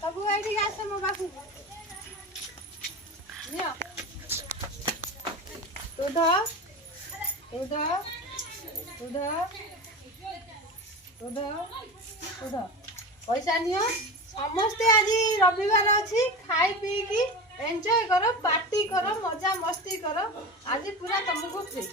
ସବୁ ଏଇଠିକି ଆସ ମୋ ପାଖକୁ ନିଅ ଦୁଧ ଦୁଧ ଦୁଧ ଦୁଧ ଦୁଧ ପଇସା ନିଅ ସମସ୍ତେ ଆଜି ରବିବାର ଅଛି ଖାଇ ପିଇକି ଏନ୍ଜୟ କର ପାର୍ଟି କର ମଜା ମସ୍ତି କର ଆଜି ପୁରା ତମକୁ ଫ୍ରି